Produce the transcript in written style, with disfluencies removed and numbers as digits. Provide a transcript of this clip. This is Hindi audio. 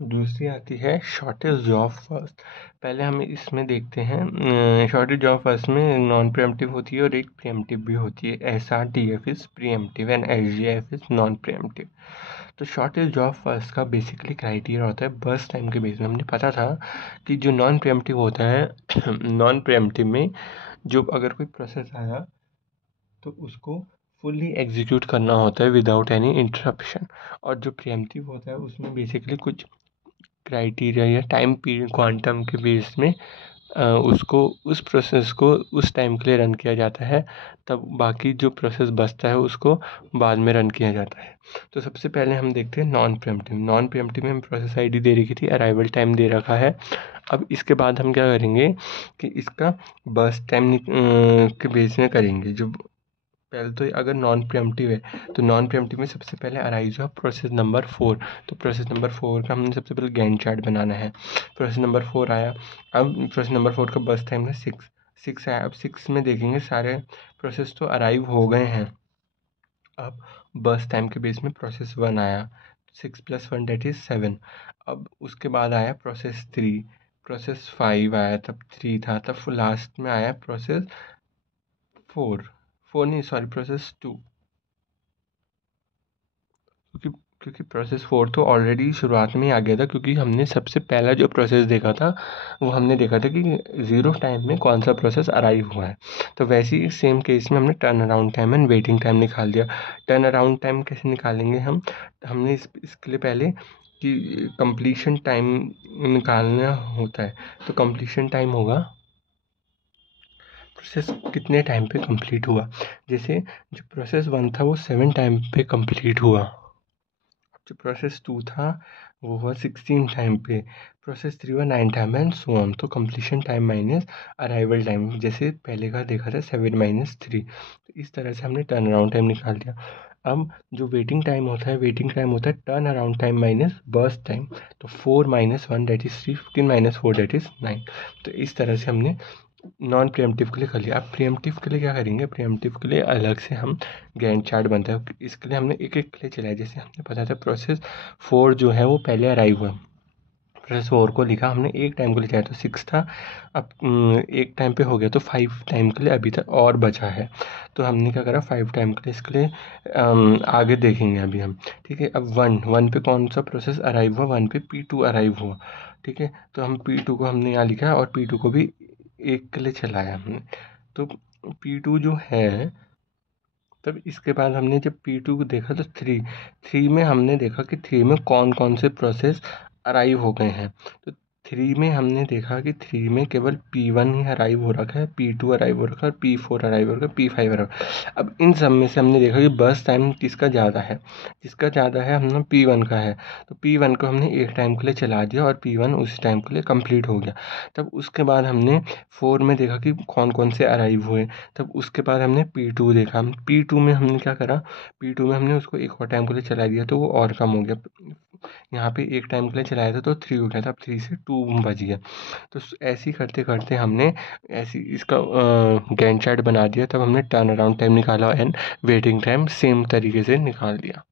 दूसरी आती है शॉर्टेज जॉब फर्स्ट। पहले हम इसमें देखते हैं, शॉर्टेज जॉब फर्स्ट में नॉन प्रीएम्प्टिव होती है और एक प्रीएम्प्टिव भी होती है। SRTF is pre-emptive and SGF is non pre-emptive. तो शॉर्टेज जॉब फर्स्ट का बेसिकली क्राइटेरिया होता है बर्स्ट टाइम के बेस में। हमने पता था कि जो नॉन प्रीएम्प्टिव होता है नॉन प्रीएम्प्टिव में जो अगर कोई प्रोसेस आया तो उसको फुल्ली एग्जीक्यूट करना होता है विदाउट एनी इंटरप्शन। और जो प्रीएम्प्टिव होता है उसमें बेसिकली कुछ क्राइटेरिया या टाइम पीरियड क्वांटम के बेस में उसको उस प्रोसेस को उस टाइम के लिए रन किया जाता है, तब बाकी जो प्रोसेस बचता है उसको बाद में रन किया जाता है। तो सबसे पहले हम देखते हैं नॉन प्रीएम्प्टिव। नॉन प्रीएम्प्टिव में हम प्रोसेस आईडी दे रखी थी, अराइवल टाइम दे रखा है। अब इसके बाद हम क्या करेंगे कि इसका बर्स्ट टाइम के बेस में करेंगे। जो पहले तो अगर नॉन प्रीएम्प्टिव है तो नॉन प्रीएम्प्टिव में सबसे पहले अराइज हुआ प्रोसेस नंबर 4। तो प्रोसेस नंबर 4 का हमने सबसे पहले गैंट चार्ट बनाना है। प्रोसेस नंबर 4 आया। अब प्रोसेस नंबर 4 का बर्स्ट टाइम है 6 आया। अब 6 में देखेंगे सारे प्रोसेस तो अराइव हो गए हैं। अब बर्स्ट टाइम के बेस में प्रोसेस 1 आया। 6 + 1 दैट इज़ 7। अब उसके बाद आया प्रोसेस 3। प्रोसेस 5 आया, तब 3 था। तब लास्ट में आया प्रोसेस 4 नहीं सॉरी प्रोसेस 2। क्योंकि प्रोसेस 4 तो ऑलरेडी शुरुआत में ही आ गया था, क्योंकि हमने सबसे पहला जो प्रोसेस देखा था वो हमने देखा था कि 0 टाइम में कौन सा प्रोसेस अराइव हुआ है। तो वैसे ही सेम केस में हमने turn around time and waiting time निकाल दिया। टर्न अराउंड टाइम कैसे निकालेंगे हमने इसके लिए पहले कि कंप्लीशन टाइम निकालना होता है। तो कंप्लीशन टाइम होगा प्रोसेस कितने टाइम पे कंप्लीट हुआ। जैसे जो प्रोसेस 1 था वो 7 टाइम पे कंप्लीट हुआ। जो प्रोसेस 2 था वो हुआ 16 टाइम पे। प्रोसेस 3 हुआ 9 टाइम एंड सो ऑन। तो completion time minus arrival time, जैसे पहले का देखा था 7 - 3। तो इस तरह से हमने टर्न अराउंड टाइम निकाल दिया। अब जो वेटिंग टाइम होता है, वेटिंग टाइम होता है turn around time minus burst time. तो 4 - 1 दैट इज़ 3, 15 - 4 दैट इज़ 9। तो इस तरह से हमने नॉन प्रीएम्प्टिव के लिए कर लिया। अब प्रीएम्प्टिव के लिए क्या करेंगे, प्रीएम्प्टिव के लिए अलग से हम गैंट चार्ट बनता है। इसके लिए हमने एक एक के लिए चलाया। जैसे हमने पता था प्रोसेस 4 जो है वो पहले अराइव हुआ। प्रोसेस 4 को लिखा हमने, एक टाइम के लिए चाहे तो 6 था। अब एक टाइम पे हो गया तो 5 टाइम के लिए अभी तक और बचा है। तो हमने क्या करा 5 टाइम के लिए इसके लिए आगे देखेंगे अभी हम। ठीक है। अब 1 पे कौन सा प्रोसेस अराइव हुआ, 1 पे P2 अराइव हुआ। ठीक है। तो हम P2 को हमने यहाँ लिखा है और P2 को भी एक के लिए चलाया हमने। तो P2 जो है, तब इसके बाद हमने जब P2 को देखा तो 3 में हमने देखा कि 3 में कौन कौन से प्रोसेस अराइव हो गए हैं। तो 3 में हमने देखा कि 3 में केवल P1 ही अराइव हो रखा है, P2 अराइव हो रखा है, P4 अराइव हो रखा है, P5 अराइव। अब इन सब में से हमने देखा कि बर्स्ट टाइम किसका ज़्यादा है। जिसका ज़्यादा है हमने P1 का है। तो P1 को हमने एक टाइम के लिए चला दिया और P1 उस टाइम के लिए कंप्लीट हो गया। तब उसके बाद हमने 4 में देखा कि कौन कौन से अराइव हुए। तब उसके बाद हमने P2 देखा। P2 में हमने क्या करा, P2 में हमने उसको एक और टाइम के लिए चला दिया तो वो और कम हो गया। यहाँ पे एक टाइम के लिए चलाया था तो 3 हो गया था। अब 3 से 2 बच गया। तो ऐसे ही करते करते हमने ऐसी इसका गैंट चार्ट बना दिया। तब हमने टर्न अराउंड टाइम निकाला एंड वेटिंग टाइम सेम तरीके से निकाल दिया।